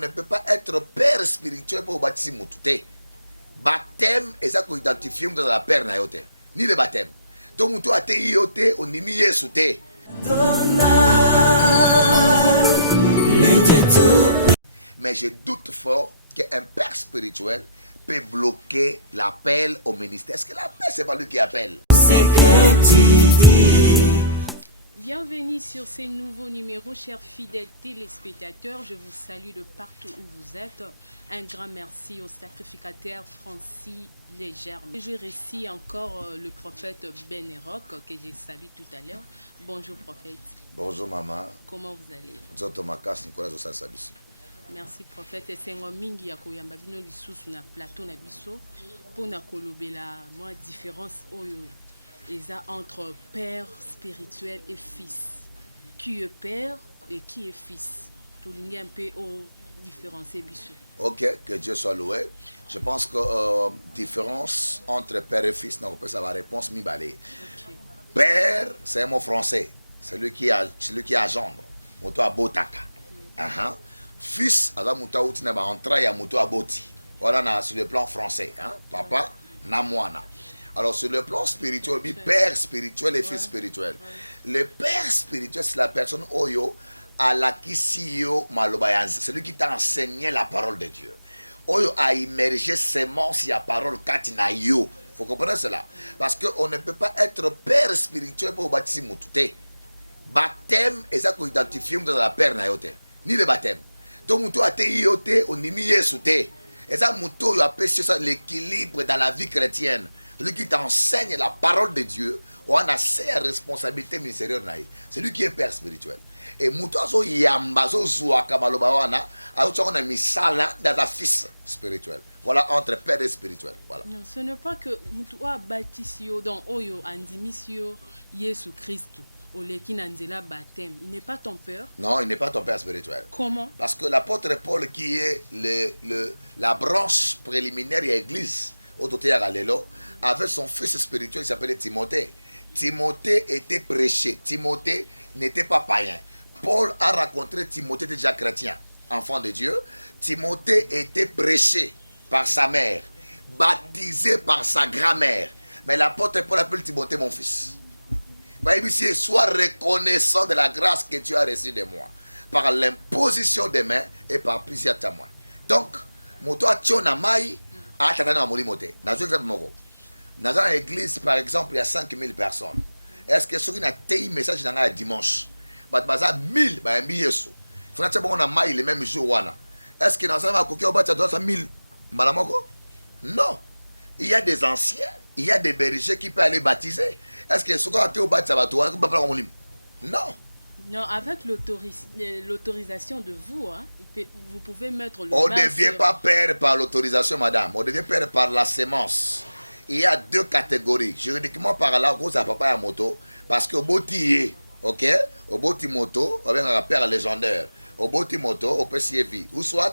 ne peut pas être père spirituel pour baptiser Moutoute. Baptême, et ça qu'on identifie dans la père nayote. Ni le baptême. Donc Moutou a été yote, on y mis soute. Mais je doute fort qu'un père spirituel peut bloquer l'appel au ministère. Est-ce que l'appel, c'est pas lui qui appelle? Bienvenue sur ce nouveau numéro, chers fidèles téléspectateurs. Je vous salue de partout où vous êtes. Un grand merci au sacrificateur Francis Légerme. Je reçois encore le prophète Ben Rock que j'ai salué tout à l'heure. Bonjour prophète. Bonjour maman. Comment vous allez? Merci prophète. C'est un mingi ya koyamba bino lisusu na plateau na biso pona kolobela moi différence oyo eza entre père spirituel et fils. Qui est père et qui est fils? Tout le monde un peu au différencier biso. Ok, que Dieu soit loué. Je pense que différence entre père et fils, non, ça va réponse mi balé. Okay. Père, c'est un mot français. C'est lui qui agendre. Moto abotaka. Fils, alors muta uti na ba entra ya moto aboti. Voilà sur le plan français, hein? Papa, na mwana. Alors sur le plan spirituel, père spirituel et fils spirituel. Le père spirituel, c'est la personne oyo à la kisio malobayanzi. C'est lui qui t'a enseigné la parole de Dieu. Oyo a immergé semence ya parole katina yo. Faut comprendre cela. Parce qu'on ne peut pas être père spirituel pour baptiser Moutoute. Baptême, et ça qu'on identifie dans la père nayote. Ni le baptême. Donc Moutou a été yote, on y mis soute. Et ça Moutou a appelé ça l'équilibre dans la vie chrétienne. Celui qui t'enseigne la parole de Dieu, on a ses responsabilités ministérielles. C'est lui qui est père spirituel. Et Moutou a so yamba, so zouaka malobawana, a mis ça là dans la fils spirituel. Voilà, entre père et spirituel. Voilà. Non, ce n'est pas que Moutou a baptisé dans Oyo, Andimisio, Jésus Christ. Il n'est pas ton père? Non, il n'est pas ton père spirituel. Comment? Parce que l'apôtre Paul, qui est la branche préliminaire de l'église, avait son fils spirituel qui s'appelait Timothée. Timothée était prêché. Timothée n'était pas païen. Paul a rencontré Timothée déjà chrétien, enfant de Dieu. Timothée était prêché par sa mère, baptisé par sa grand-mère. Mais l'apôtre Paul appelle Timothée mon fils. Sois reconnaissant de la grâce que tu as reçue de moi par l'imposition des mains et par plusieurs témoins. Donc, moto a tchona mai a tatana moli moté. Dans l'église, par exemple, il y a 5000 personnes. Est-ce que ceux qui n'ont pas un message dans le dimanche, il y a 1000, il faut que on a mai le même jour. Est-ce que dans un 1000 non. Il y a des anciens, il y a des bergers qui peuvent aller baptiser. Est-ce que ce qu'on a été au baptême, non. Non, avec l'autorisation de vous, hein, vous pouvez mettre le on ne devient pas père par l'autorisation, madame. On devient père par la sémence. Il y a deux catégories. Juridiquement, par là, vous avez papa à moto. Parce que au boti, ok? Au boti moto, on a un père légendaire. Au boti moto, au PCV. Ou soit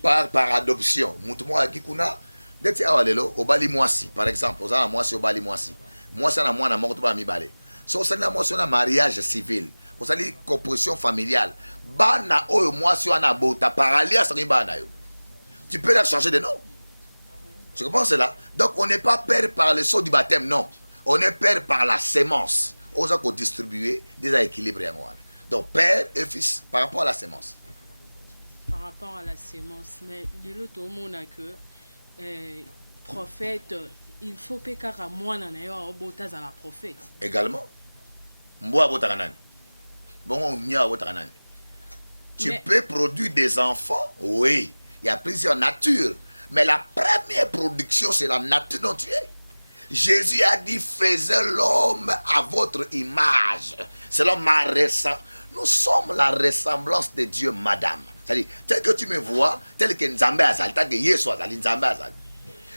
par adoption. Moutouma akikuna. Dès que au bali moisi, par exemple, aux moisi au bali moisi. Moi, c'est un moine mort pas mi balé. So c'est un mariage civil. Vous allez composition familiale. Bana o moi si on a bota paralia ça bana yo. Tu peux la changer de nom. Tu comprends cela? Donc on n'est pas père par le sceau du baptême, non. On est père par la sémence. On a distribuer des équilibres en moi. Donc père et fils par rapport à la sémence. Par rapport à la sémence, mais l'autre au monde a que prophète, il faut que moi à la prophète. Également. Tu peux produire des enfants, oui. Il y a plusieurs natures. Mais la première production, c'est la nature dont tu es. Jésus a dit, faisez l'homme à votre image. Selon ma ressemblance. Nous sommes la ressemblance de Dieu, madame. C'est-à-dire, tel que tu me vois, tel que Nzambé a tel que Yesu a Nzambé a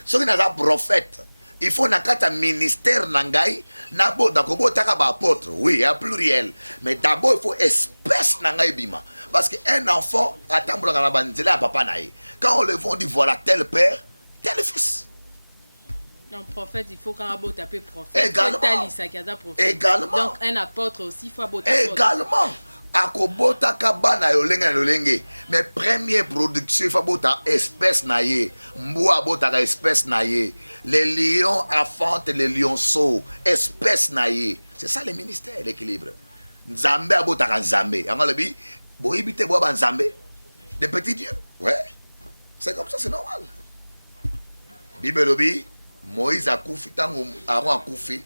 ce qui n'est pas prophète. Il faut un ministère nangai, nabo dakobo takaba apôtre. Oui, il y a pluriel. Mais d'abord, il faut espèce nangai bima. Parce qu'un enfant, attend pour la bandela à papa naï. Quand on le voit, on dit voilà tel père, tel fils. Un prophète, il faut qu'on a beau taper prophète. Également. Également. Donc un apôtre aussi, il faut beau taper. Également. akobota kabana yolenge na lolenge mais première production il faut bota espèce naie mbwa bota ka espèce naie les lions affrontent les lionceaux espèce naie c'est ça le ministère l'équilibre nzambe abota ka nzambe yango lobi boyibite bo ba nzambe des petits dieux ouais c'est comme ça c'est normal Bible lobi Moïse a koufi tango Aaron a koufi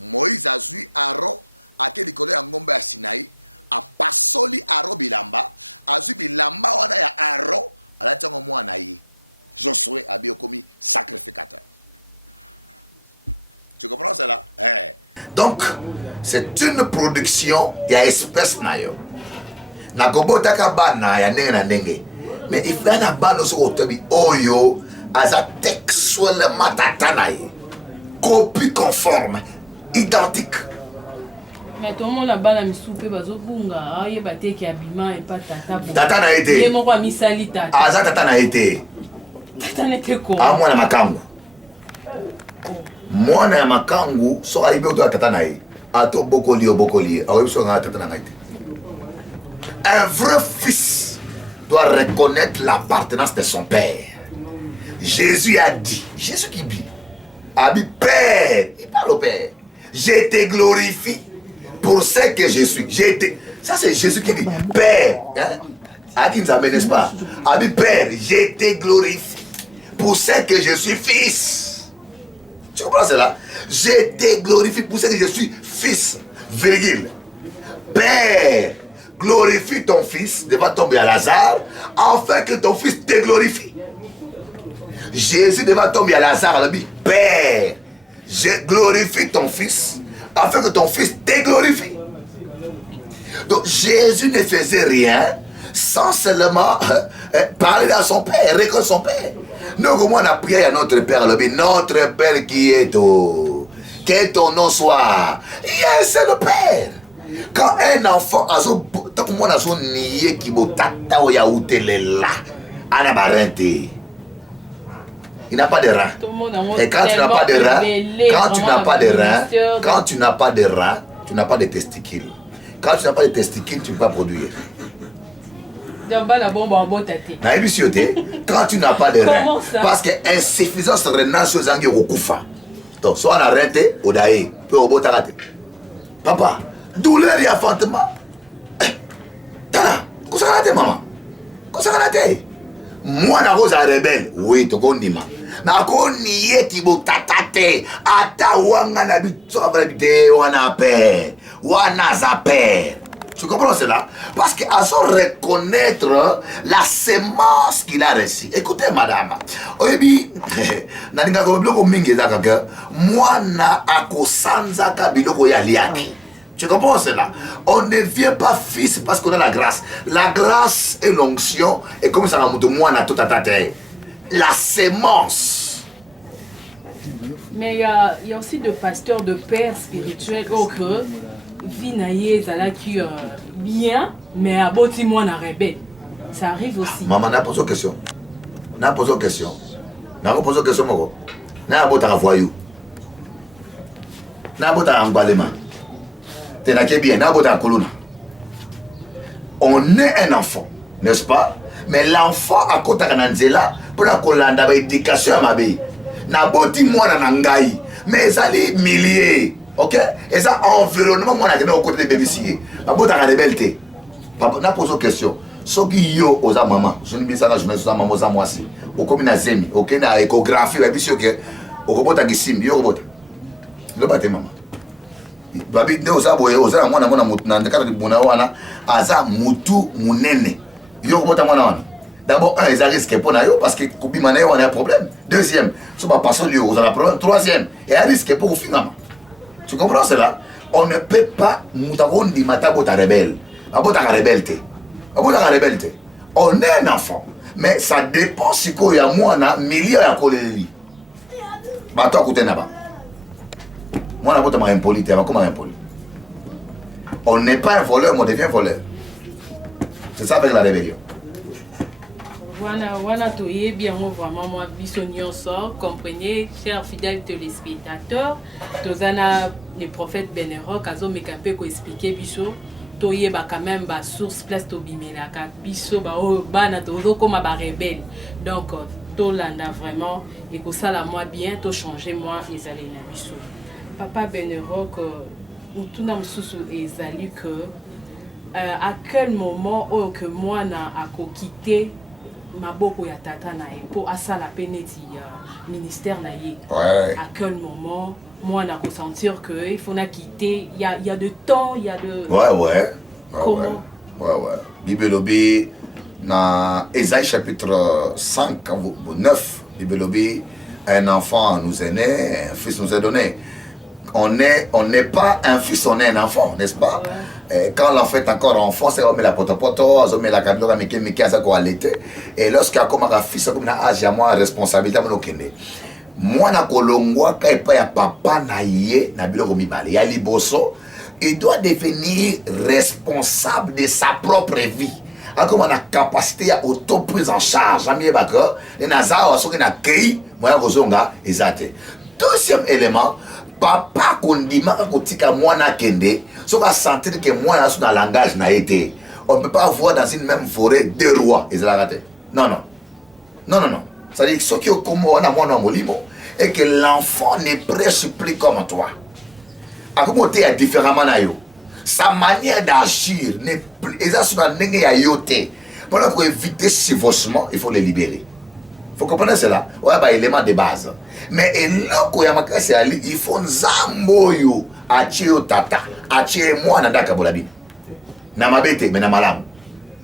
Moïse a zui Aaron ake likolo ya ngombe ya Sinaï a pasoli Aaron bilamba a zui bilamba wana ya Aaron ala tango mwana ye Josué a bien commis sacrificateur. Tu comprends cela? Donc c'est une production ya espèce na yo na kobota ka bana ya ndenge na ndenge mais il faut na bana so otobi oyo aza textuellement tatanaye copie conforme identique. Mais tout le monde a bala misoupe bazo bunga aye bateki abima et pas tata bunga. Tata na été. Ye moko misali tata. Aza tata na été. Tata n'était quoi? Ah mwana makangu. Mwana ya makangu so aibe to tata na ye. Ato bokoli obokoli. Awe so nga tata na été. Un vrai fils doit reconnaître l'appartenance de son père. Jésus a dit, Jésus qui dit, Abi Père, il parle au Père, je te glorifie pour ce que je suis. Ça c'est Jésus qui dit, Père, Adi Nzambe, n'est-ce pas? Abi Père, je te glorifie pour ce que je suis fils. Tu comprends cela? Je te glorifie pour ce que je suis fils, virgule. Père, glorifie ton fils devant tomber à Lazare, afin que ton fils te glorifie. Jésus devant tomber à Lazare, il a dit, Père, je glorifie ton fils, afin que ton fils te glorifie. Donc Jésus ne faisait rien sans seulement parler à son Père, reconnaître son Père. Nous, comment on a prié à notre Père, notre Père qui est au... Que ton nom soit. C'est le Père. Quand un enfant a son... Tant que moi, on a son nié qui va tata ou yaoutele là, on a barré. Il n'a pas de rein. Et quand tu n'as pas de rein, quand tu n'as pas de rein, tu n'as pas de testicules. Quand tu n'as pas de testicules, tu ne peux pas produire. Quand tu n'as pas de rein, parce que insuffisance rénale sur Zangi Rokufa. Donc, soit on a arrêté, ou d'ailleurs, peut au botarate. Papa, douleur et enfantement. Tala, qu'est-ce que tu maman? Qu'est-ce que tu moi, na rose rebelle, oui, tu connais. Na koni yeti bo tatate, ata wanga na bito avabite wana père, wana za père. Tu comprends cela? Parce qu'à son reconnaître la semence qu'il a reçue. Écoutez, madame. Oyebi, na ninga ko biloko mingi za kaka, mwana akosanza ka biloko ya liaki. Tu comprends cela? On ne vient pas fils parce qu'on a la grâce. La grâce et l'onction, et comme ça, on a tout à tâter. La sémence. Mais il y a aussi de pasteurs, de pères spirituels, que Vinaye qui bien, mais à boti moi na rebelle. Ça arrive aussi. Maman, n'a posé une question. N'a posé une question. N'a posé une question, moi. N'a pas de voyou. N'a pas d'emballement. On est un enfant, n'est-ce pas? Mais l'enfant à côté de Nanzela, pour la colanda d'éducation à ma vie. Na boti moi na ngai, mais ça les milliers, ok? Et ça environnement moi na au côté de bébé. Ma bota na rebelle. Papa n'a posé une question. So qui yo oza maman, je ne sais pas je me suis maman oza moi si. Au comme na zemi, ok na échographie, la vie que au robota gisim, yo robota. Le baté maman. Babi de oza boye oza mwana mwana mutu na ndekana libona wana aza mutu munene yo kobota mwana wana d'abord un ils risque pour na yo parce que kubima na yo on a un problème deuxième so ba passer yo oza la problème troisième et un risque pour finama tu comprends cela on ne peut pas mutakondi matabo ta rebelle abota ka rebelle on est un enfant mais ça dépend si ko ya mwana milieu ya koleli ba to akutena ba. Moi, on n'est pas un voleur, mais on devient voleur. C'est ça avec la rébellion. Voilà, tu es bien vraiment moi bisognon sort. Comprenez, chers fidèles téléspectateurs, tous les prophètes Benero, Kazo Mekape ko expliquer biso. toyeba quand même ba source place to bimelaka biso ba o bana to koma ba rebelle donc tolanda vraiment et que ça la moi bien to changer moi ezali na biso papa Benrock tuna mususu ezali que à quel moment que moi na akokite maboko ya tata na ye pour asala peneti ya ministère na ye à quel moment moi na ressentir que il faut na quitter il y a de temps il y a de comment Bible lobi na Ésaïe chapitre 5 9 Bible lobi un enfant nous est né un fils nous est donné on n'est pas un fils on est un enfant n'est-ce pas quand l'enfant est encore enfant c'est comme la potopoto on met la caméra mais ça quoi l'été et lorsqu'il a comme un fils comme un âge à moi responsabilité mon okende moi na kolongwa ka epa ya papa na ye na biloko mibale ya liboso il doit devenir responsable de sa propre vie comme on a capacité à auto-prise en charge ami baka et nazao soki na kei moya kozonga ezate deuxième élément papa kondima kotika mwana kende soka sentir que mwana sur dans langage na été on peut pas voir dans une même forêt deux rois ezalaka non ça dit ce qui est comme on a mwana molimo et que l'enfant ne prêche plus comme toi à comment tu es différemment na yo sa manière d'agir n'est plus exact sur la nenge ya yote pour éviter chevauchement il faut le libérer. Faut comprendre cela. Ouais, bah, élément de base. Mais il faut nzamboyo achio tata, achie moi na daka bolabini. Na mabete mais na malamu.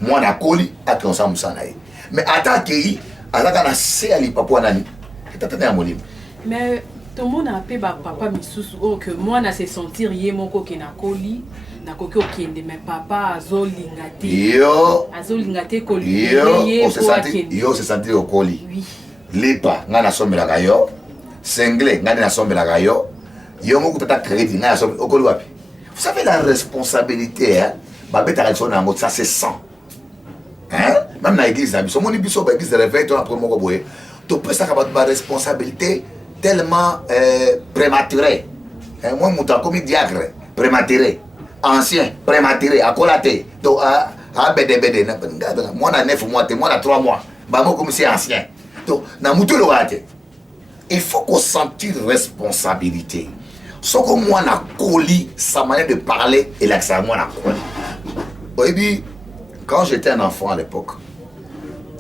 Moi na koli akonsa musana ye. Mais attaque ataka na se ali papa nani. Tata na molimo. Mais tout le monde a appelé papa misusu que moi na se sentir ye moko ke na koli. Nakoki okende mais papa azolingate yo koli yo se sentir okoli lipa nga na sombelaka yo sengle nga na sombelaka yo yo moko tata crédit nga na sombelaka okoli wapi. Vous savez la responsabilité hein babeta kalso na ngo ça se sent hein même na église na biso moni biso ba église de réveil to na premier moko boye to peut ça ba responsabilité tellement prématurée hein moi muta comme diacre prématuré ancien prématuré à colaté donc à BDBD moi na 9 mois moi na 3 mois bah moi comme c'est ancien donc na mutu le rate il faut qu'on sentir responsabilité ce que moi na coli sa manière de parler et l'accent moi na coli oui quand j'étais un enfant à l'époque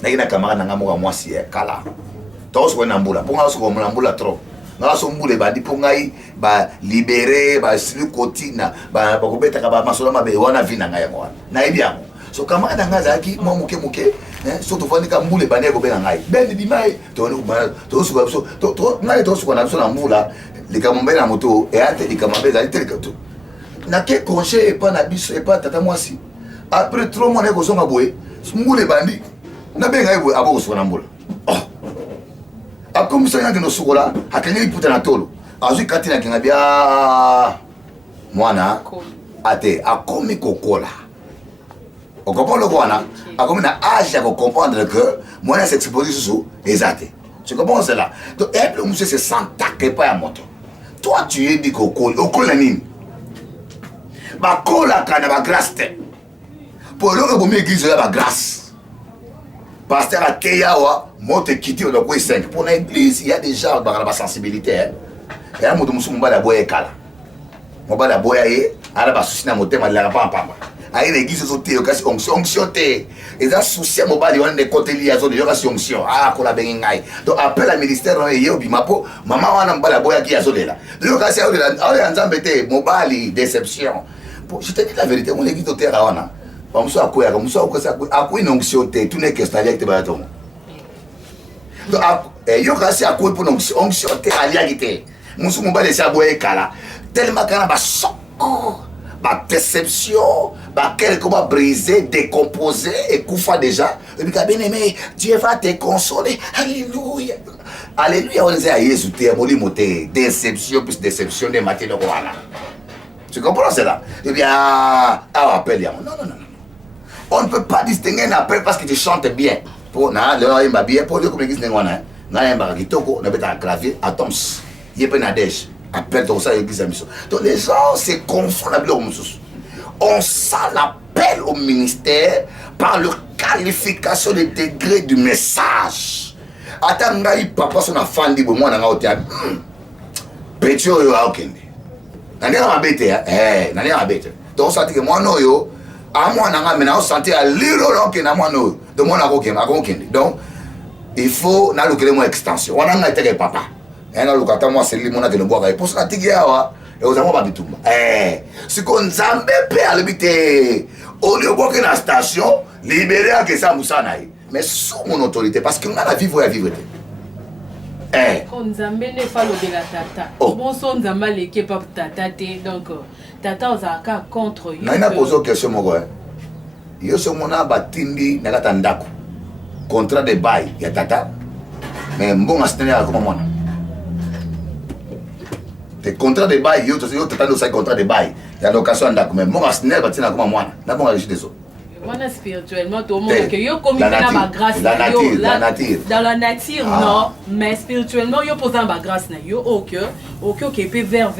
na camarade na moi si kala tous on ambula pour nga so ko ambula trop nga so mbule bandi pour ngai ba libérer ba silu kotina ba kobeta ka ba masolo mabe wana vina ngai mwana na ebia so kama nga zaki mo muke so to fani ka mbule bandi ko bena ngai ben di mai to no ba to so to ngai to so na so na mbula likamombe na moto e ate likamombe za litelikato na ke congé pas na biso et pas tata mwasi après trop mon ego zonga boye mbule bandi na benga ebo abo so na mbula comme ça ngino sukola hakenge iputa na tolo azui kati na kinga bia mwana ate akomi kokola on comprend le quoi akomi na âge à comprendre que mwana s'exposer sous exact tu comprends cela donc et puis monsieur se sent taqué pas à moto toi tu es dit kokola nini ba kola kana ba grâce pour le bomi église la grâce pasteur Akeyawa monte quitter au point 5 pour l'église il y a déjà la sensibilité et à moto musu mbala boye kala mbala boye ala ba souci na motema la pa papa ayi l'église soté okasi onction té et ça souci mobali on de côté liaison de okasi onction ko la bengai donc appel à ministère on ye obi mapo mama wana mbala boye ki azolela donc okasi ala nzambe té mobali déception je te dis la vérité mon église de terre wana bamuso akoya bamuso akosa akoyi na onction té tout n'est que c'est avec te baraton donc yo kasi akoyi pour onction té aliagité musu mobali sa boye kala tellement kana ba soko ba déception ba quelque comment briser décomposer et koufa déjà et puis bien aimé Dieu va te consoler alléluia alléluia on dit à Jésus te molimo te déception plus déception de matin donc voilà tu comprends cela et bien appel non on ne peut pas distinguer un appel parce que tu chantes bien pour na le m'a bien pour dire comme l'église n'engwana na yamba kitoko na beta clavier atoms yépe na dèche appel tout ça l'église à mission donc les gens se confondent avec leur musus on sent l'appel au ministère par leur qualification des degrés du message. Attends, papa son enfant dit moi na ngautia. Petit yo aokende. Nani na mabete nani na mabete. Donc ça dit que moi no yo a moi na ngame na santé à liro loke na moi no. De moi na kokende. Donc il faut na lokele mo extension. Wana ngate ke papa. Na lokata moi c'est limona ke le bois. Pour ça tiki awa et aux amours babitumba. Si qu'on nzambe pe alibité au lieu boke na station libérer à que ça musana. Mais sous mon autorité parce qu'on a la vivre et vivre. Nzambe ne pas le de la tata. Bon son nzamba leke pas tata te donc tata ozaka contre yo. Na posé question moko. Yo so mona batindi na kata ndako. Contrat de bail ya tata. Mais bon asitene ya comme mona. Te contrat de bail yo tata no sa contrat de bail. Ya location ndako mais bon asitene batina comme mona. Na bon agir des autres. Moi, spirituellement, tout le monde que yo comme dans ma grâce la nature dans la nature non, mais spirituellement yo posant ma grâce na yo qui peut vers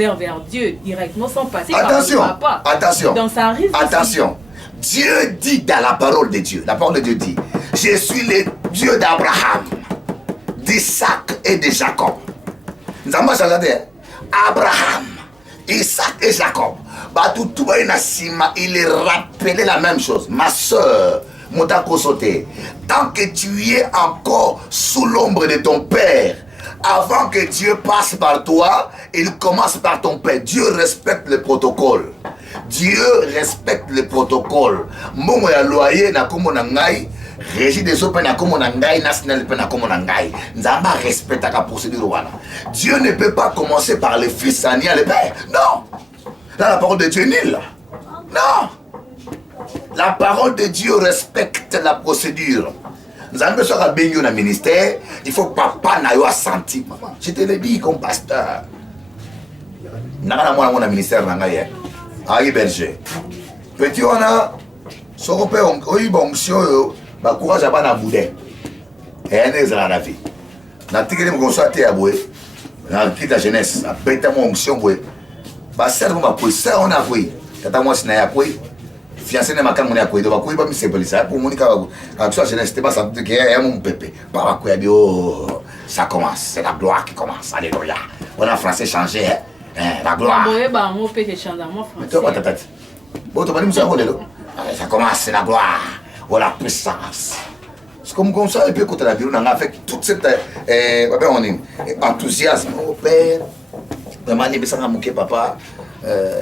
Dieu directement sans passer par le papa. Attention. Donc ça arrive. Attention. Aussi. Dieu dit dans la parole de Dieu. La parole de Dieu dit je suis le Dieu d'Abraham, d'Isaac et de Jacob. Nous avons changé Abraham, Isaac et Jacob. Il est rappelé la même chose. Ma soeur, tant que tu es encore sous l'ombre de ton père, avant que Dieu passe par toi, il commence par ton père. Dieu respecte le protocole. Dieu respecte le protocole. Mon loyer na komo na ngai, régie des eaux na komo na ngai, national na komo na ngai. Nzamba respecte la procédure wana. Dieu ne peut pas commencer par le fils sans le père. Non. Là, la parole de Dieu est nulle. Non. La parole de Dieu respecte la procédure. Nous avons besoin de bénir dans le ministère. Il faut que papa n'aille pas sentir. Je te le dis comme pasteur. Nous avons un ministère dans le berger. Petit, on a ce qu'on peut faire fonction. Courage à pas bouder. Et un des la vie. Nous avons constaté à Boué. Nous avons quitté la jeunesse. Nous avons pété mon onction. Basser on va pour ça on a pris tata moi sina ya pris fiancé na makango na ko do ba ko ba mi simplifier pour monika à toi jeunesse c'était pas ça que est mon pépé pas ba ko bio ça commence c'est la gloire qui commence alléluia on a français changé la gloire moi ba mon pépé changer mon français toi tata bon tu vas nous dire lelo ça commence c'est la gloire ou la puissance c'est comme ça et puis quand la vie on a avec toute cette enthousiasme au père vraiment ni besanga muke papa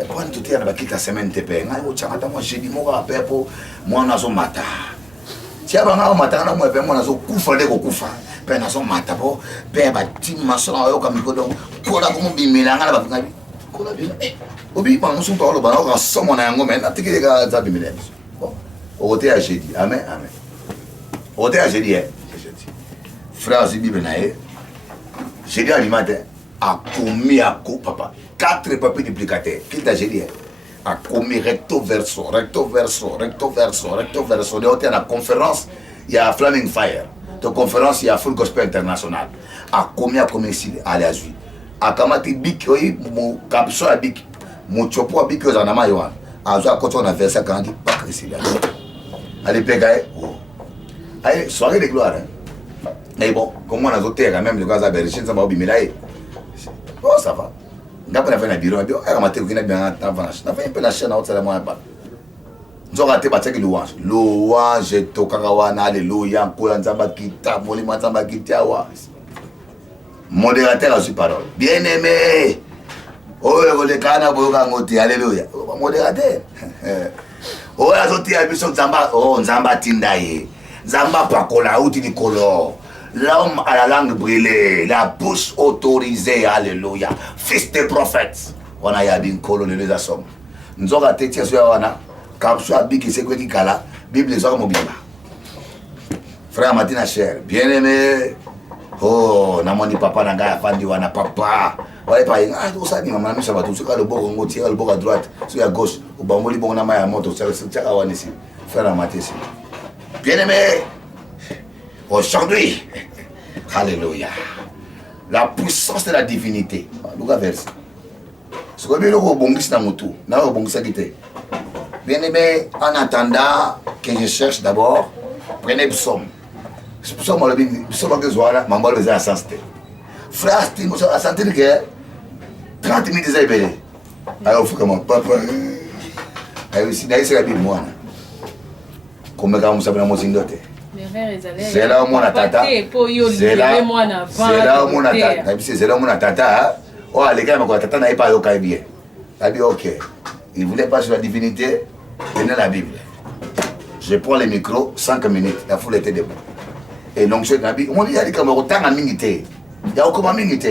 pour tout dire na bakita semaine te pe ngai ochanga moi jeudi mo ka pe pour moi na zo mata tia banga mata na mo pe moi na zo kufa de ko kufa pe na zo mata po pe ba timma so na yo ka mi ko don ko la ko mo bimela ngala ba ngai ko la bi obi pa mo so to lo ba na ka so mo na ngo men na tiki ga za bimela bon o te a jeudi amen amen o te a jeudi frère si bible na jeudi à matin a commis à coup papa 4 papiers duplicataires qu'il t'a dit a commis recto verso de haute à la conférence il y a Flaming Fire de conférence il y a Full Gospel International a commis ici à la Zui a kamati bik oi mo kapso a bik mo chopo a bik aux anama yoan a zo a koto na verset quand dit pas ici là allez pegae allez soirée de gloire mais bon comment on a zoté quand même le gars à berger ça m'a obimelaé. Oh, ça va. D'après la fin du bureau, on a maté bien avant. On a fait un peu la chaîne à haute salle moins pas. Nous avons raté battre louange. Louange to karawana alléluia kola nzamba kita molima nzamba kita wa. Modérateur a su parole. Bien-aimé. Oh, le kana boka ngoti alléluia. Modérateur. Oh, la zoti a biso nzamba, oh nzamba tindaye. Nzamba pakola uti ni kolo. L'homme à la langue brûlée, la bouche autorisée, alléluia. Fils de prophète. On a yabi nkolo les assom. Nous avons été sur wana. Kapsua biki c'est quoi qui kala. Bible les hommes mobile. Frère Martina cher, bien aimé. Oh, namoni papa nanga fandi wana papa. Ouais pas ah tout ça ni maman nous ça va tout ça le bord on tire le bord à droite, sur à gauche, au bamboli bon na ma moto ça ça wana ici. Frère Martina. Bien aimé. Aujourd'hui, alléluia, la puissance de la divinité. Ce que je veux dire, c'est que je Bien aimé, en attendant que je cherche d'abord, prenez psaume. Psaume, psaume que soit là, maman le faisait à santé. Frère, à sentir que 30 minutes de bébé. Alors, il faut comment papa. Si d'ailleurs c'est la Bible, moi. Comme quand on s'appelle la mosindote. C'est là où mon tata. C'est là où mon tata. C'est là où mon tata. Oh, les gars, mon tata n'avait pas le bien. Il a dit ok. Il ne voulait pas sur la divinité. Tenez la Bible. Je prends le micro, 5 minutes. La foule était debout. Et donc, je dis, on dit que autant à minute. Il y a aucun minute.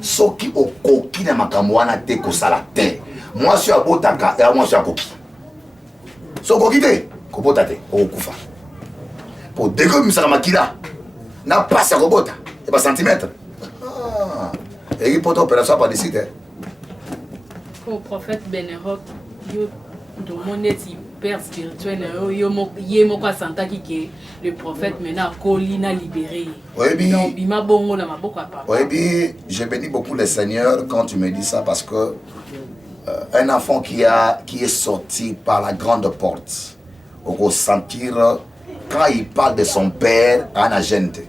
Ce qui au coquille dans ma camoana te kosala te. Moi, je suis à Botaka et moi, je suis à Koki. Ce coquille te, Kobotate, au Koufa. Pour dégoûter ça makila. N'a pas ça robota. Et pas centimètre. Et il peut opération par ici. Au prophète Bénéroc, de mon hyper spirituel, le prophète maintenant Colina libéré. Oui, bien, je bénis beaucoup le Seigneur quand tu me dis ça parce que un enfant qui est sorti par la grande porte, on va sentir quand il parle de son père en agente.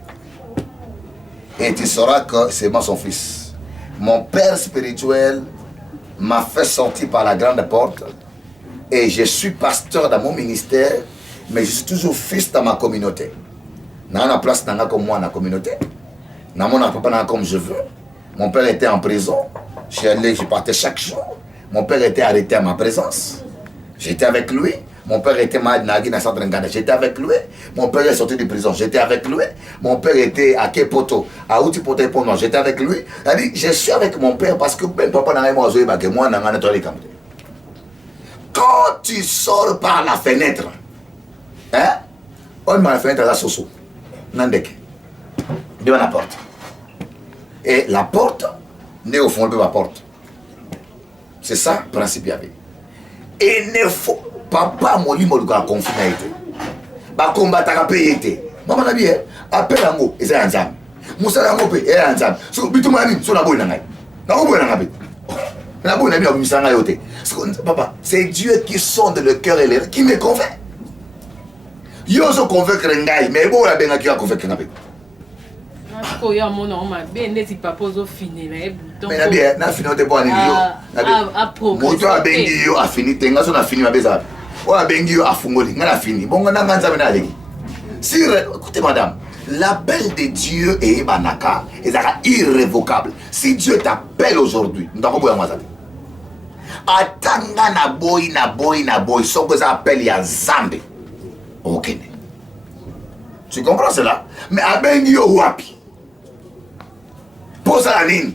Et tu sauras que c'est moi son fils. Mon père spirituel m'a fait sortir par la grande porte et je suis pasteur dans mon ministère, mais je suis toujours fils dans ma communauté. Dans la place comme moi dans la communauté. Dans mon papa comme je veux. Mon père était en prison. Je partais chaque jour. Mon père était arrêté à ma présence. J'étais avec lui. Mon père était malade dans le centre de j'étais avec lui. Mon père est sorti de prison. J'étais avec lui. Mon père était à Kepoto, à Outipoto et Pono. J'étais avec lui. Je suis avec mon père parce que même papa n'a pas joué que moi dans la quand tu sors par la fenêtre, hein? On m'a la fenêtre à la soso. Nandeke. Devant la porte. Et la porte n'est au fond de la porte. C'est ça le principe. Et ne faut papa moli moluka confiné été. Ba combattre à payer. Maman la bien appelle un mot et c'est un zam. Moussa la mot et un zam. So bitumani so la boy nangai. Na boy nangai. La boy n'a bien misanga yote. Papa, c'est Dieu qui sonde le cœur et les qui me convainc. Yo so convaincre ngai mais bon la benga qui va convaincre ngai. Ko ya mon nom ma ben neti papa zo fini mais mais na bien na fini de boani yo. A moto a bengi yo a fini tenga so na fini ma beza. O a bengi yo a fungoli nga na fini. Bonga na nganza na legi. Si écoutez madame, l'appel de Dieu est banaka et ça irrévocable. Si Dieu t'appelle aujourd'hui, ndako boya mwazati. Atanga na boy so que ça appelle ya zambe. OK. Tu comprends cela? Mais a bengi yo wapi? Pose la ligne.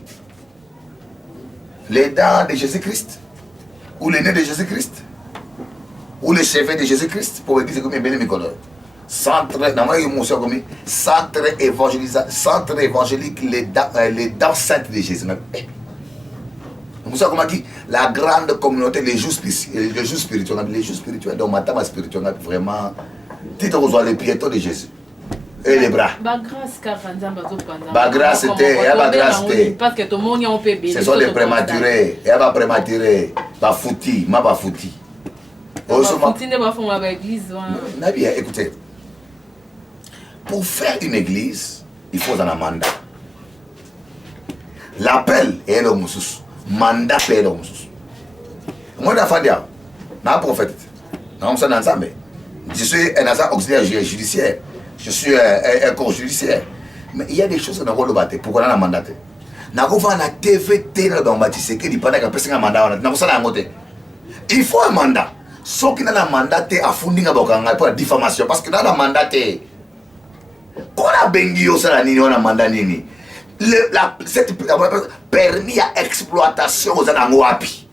Les dents de Jésus-Christ, ou les nez de Jésus-Christ, ou les cheveux de Jésus-Christ, pour dire que bien mes collègues. Centre évangélique, les dents saintes de Jésus. Vous savez comment dit la grande communauté, les jours spirituels, donc ma spirituelle, vraiment, titre aux les piétons de Jésus. Et les bras. Grâce c'était, parce que tout le monde on peut ce sont des prématurés, et pas prématurés, pas foutis, pas foutis. Écoutez, pour faire une église, il faut un mandat. L'appel est le moussous, mandat est le moussous. Moi, je suis un prophète, je suis un agent auxiliaire judiciaire. Je suis un corps judiciaire. Mais il y a des choses que nous avons battu. Pourquoi on a mandaté? Nous avons un TVT dans le bâtiment qui dit pas que un mandat. Il faut un mandat. Ceux qui n'ont pas mandaté à fonder pour la diffamation. Parce que nous avons mandaté. Quand on a bengi au salani, on a mandaté. Cette permis à exploitation aux anangwapi.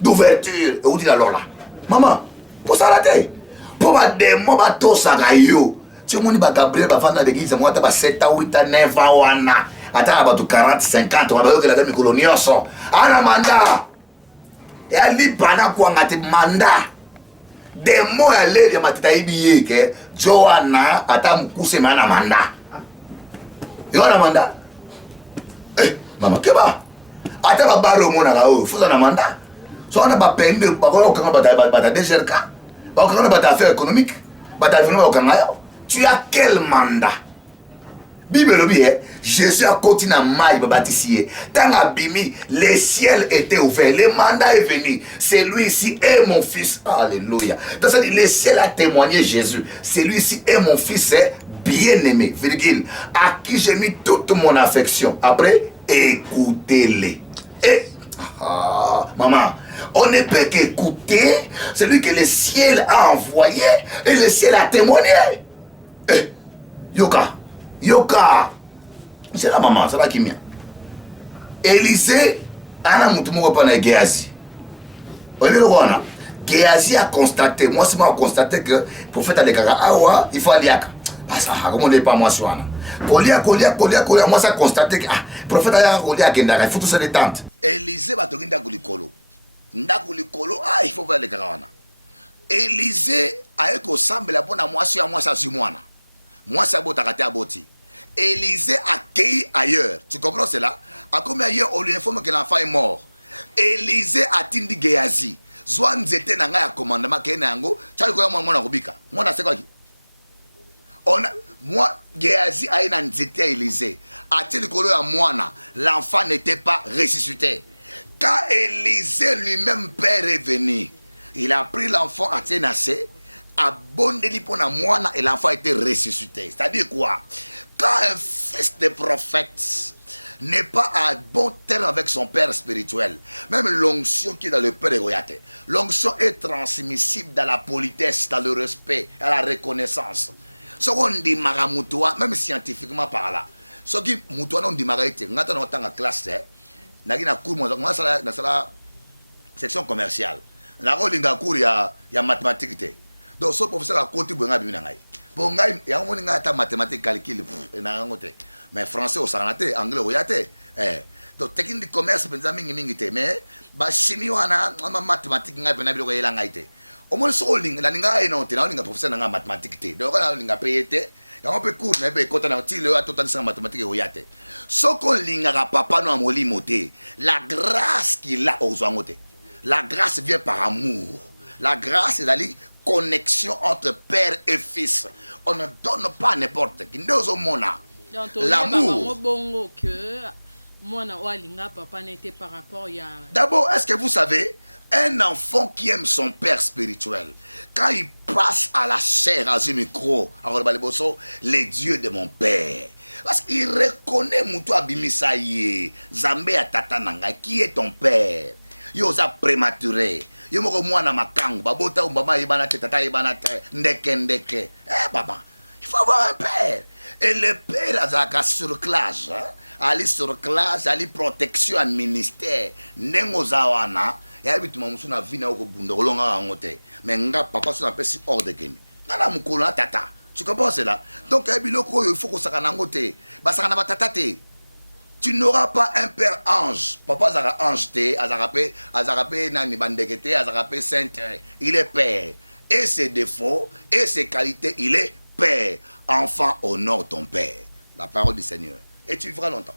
D'ouverture. Et où dit alors là? Maman, pour s'arrêter. Pour ma démon, ma tosa gaillot. Si on dit Gabriel va vendre l'église, moi, tu as 7 ans, 8 ans, 9 ans, attends, 40, 50, on va voir que la dame est colonieuse. On a mandat. Et elle dit, pendant quoi on a mandat. Des mots à l'air, il y a un billet que Johanna, attends, coucher, mais on a mandat. Et on a mandat. Eh, maman, qu'est-ce que attends, on va barrer au monde, il faut un mandat. Si on a pas peine de, on va déjà Affaires économiques. Tu as quel mandat? Bible le dit, Jésus a continué à maille bâtisse. Tant abimi, le ciel était ouvert, le mandat est venu. Celui-ci est mon fils. Alléluia. Donc ça dit, le ciel a témoigné Jésus. Celui-ci est mon fils bien-aimé, virgule, à qui j'ai mis toute mon affection. Après, écoutez-les. Et, maman, on ne peut qu'écouter celui que le ciel a envoyé et le ciel a témoigné. Yoka. C'est la maman, c'est la Kimia. Élisée, Anna Moutoumou pas Géasi. Géasi a constaté, moi c'est moi constaté que le prophète Alekara, il faut aller à ça, comment on n'est pas moi soana. Kolia, moi ça a constaté que le prophète Alekara, il faut tout ça détendre. Élisée va te dire Ndakulikolo. Ndakulikolo, il faut voir les Karawana. Élisée a eu qu'au semble la bonne à moi sur moi ça sur moi. Moi, c'est à Boti. Élisée a accueilli ailleurs. Tu comprends cela? A comme ailleurs, on lui informe que l'enfant est mort. Élisée a tindi Géasi. Zouan zete na nga commandement ke nango. Tu as quoi moi na Rubika? Moi na c'est quoi? Moi Géasi a une nzete à Élisée. A-t-il que à moi l'enfant n'était pas ressuscité. Quand Élisée lui-même père est venu, il a pris l'enfant à Thénacé. Abondé pour moi et l'enfant a été ressuscité. C'est-à-dire quoi? Quand un fils de prophète n'est pas à bon terme avec son père spirituel, même l'onction qui est dans le père est l'onction est transmissible dans la politesse, dans le respect, à la reconnaissance. Ce qu'on dit maramoutoua, même scientifiquement par là, ce qui moutoua non dit marité, on attend dans la classe, on a cours, dans la section commerciale, on a cours, il y a mathématiques. Donc, ce professeur a côté de l'anglais. Pour moi, il y a un mathématique calcul. Mais français, au santé, anglais, au yate. Donc, technique du commerce, mais chimie, mathématique, au moins, la linga est non, la professeur n'a mathématique. Donc, la linga payé. On peut cours, mais quand on a tout en mathématique, au yate. Ce qu'on linga papa non moli moté, la grâce qu'il a aux amotés. La grâce vient par amour. La grâce, c'est d'aller connexion entre père et fils. On ne donne pas n'importe qui. L'amour. D'abord, est-ce que vous savez, un enfant qui aime son père spirituel, quand il passe à la chair, à ce micro, les dieux de mon père, parce qu'il reconnaît Moutou Abimisaye, Zambé Atatananga, qui est ton père. Il a prématuré. Yo moko mwana makangu babota umbama ibana tata ibana ndeke papa, il faut avoir un père et le père a sur classe ali sur classe ali protection à ministère nengo zawana ya bitu mamusuna vina oko bunda kolonga ngote mais nga papa so na pesi ordre kemi ngala mukolo na tata. Tu comprends cela? Donc il faut que ça kanangote ba ça na batata te. Tu n'auras pas un père ange. Papa Zara ange te, azarapé nani bandekete, azarapé sainte. Il est père. Et ses défauts, et ses qualités, il est père. Enfant, honore ton père. La parole du Seigneur. Et tu vivras longtemps.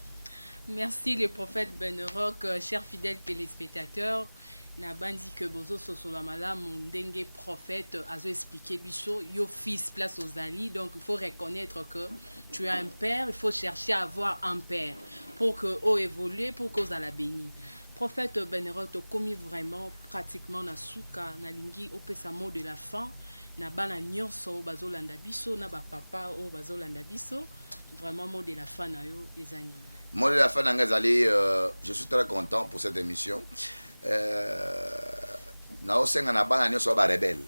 Merci le prophète Benrock, chers fidèles téléspectateurs. Nabandi que bozo sosolamala mundenge prophète azo expliqué bicho yo fils place aux ali, donc il faut reconnaître que tu as un père, il faut chercher à avoir un père pour que o évolue, pour que la béni. Prophète Benrock to commis vraiment pratiquement na suka na lingi opesa mot de la fin na bana nyonso bazo landa biso na ba papa o bazo landa biso, vraiment mot de la fin na yo ezani. Mot de la fin na ngazali, je suis très content pour cette émission. Naosenga na bana nyonso ba rebelle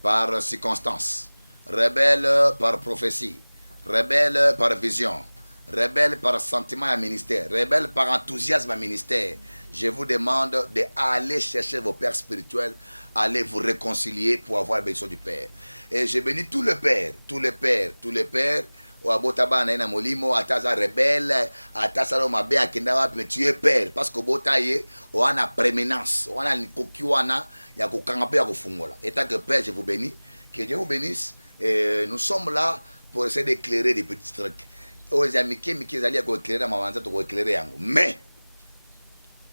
par circonstance, rebelle par prophétie, rebelle par vision, rebelle par sentiment à ministère, rebelle par enthousiasme à ministère. Je vous demande d'aller chercher vos pères spirituels, allez vous réconcilier pour avoir la bénédiction du Père. Et je bénis tous les pères, Oabotaba na molimo ataza rebelle atasa mabe akenda wapi, mais tu es père parce que botaye oana prééminence oana kokiwana ya kokanga pe ya kofungola. Et tant que père, je vous bénis, que Dieu vous bénisse. Et nous sommes là pour essayer d'éclairer des petits trucs. Aux amis qui zali ya ko éclairer mawanza to ko éclairer yango, mais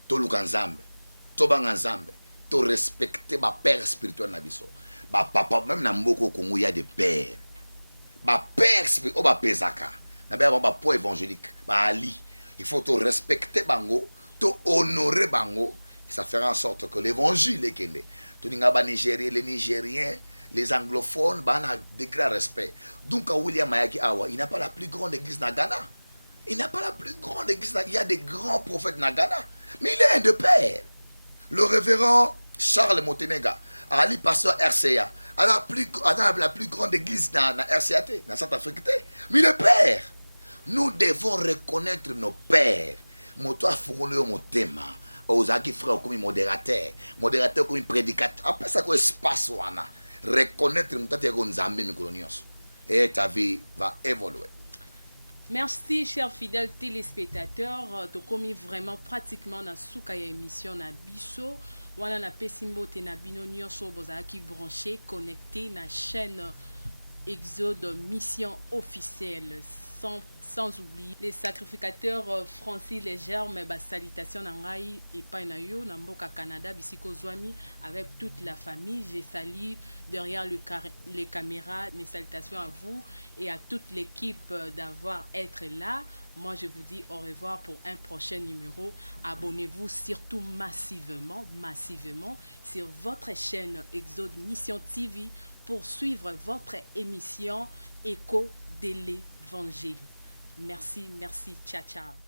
to lukanzambe to banganzambe to respecter ba père spirituel na biso. Ba papa même na mboko Congo il y a des pères. Ba père spirituel, ba pezaka. Na ba po évangélique, ba ali. Il faut te respecter bango, te honorer bango. Ça fera en sorte que l'évangile est kende. Tout les Nigériens, les anglophones, bah, on a de grands respects. Donc, William Mayaki Awa, il n'a pas la plus grande église na Ghana. Il n'a pas la plus grande église. Il y a des grands prophètes na Ghana. Mais il est un de père. Le révérend Charles Motenega, Ali pasteur RCA, a la plus grande église na RCAT, na Centrafrique. Mais il est père. Nous devons reconnaître nos pères. Moto afungolo mo tema. Ozaki frère comme modérateur comme prédicateur. Après ça, quoi espace wana. Reconnaître mutati ko nzambe mikolo nyonso. Et ta vie va évoluer. Merci, chers fidèles téléspectateurs. Tu commis vraiment pratiquement dans souka ya émission na biso. Wana na pesimbo te na bino nyonso bozaki branché connecté na chaîne Exode Mission officielle. Sans oublier les sacrificateurs Francis Légère, mais salutation nangai et pas na yo Namboka Canada bisiko Zwami avec toute la famille. Je salue derrière les caméras. Mes salutations à vous et à toute l'équipe d'avoir été là. Moi je vous dis au revoir pour un prochain numéro. Abonnez-vous surtout massivement sur votre chaîne Exode Mission TV pour suivre votre émission Écho de l'Évangile. Merci, ciao, ciao.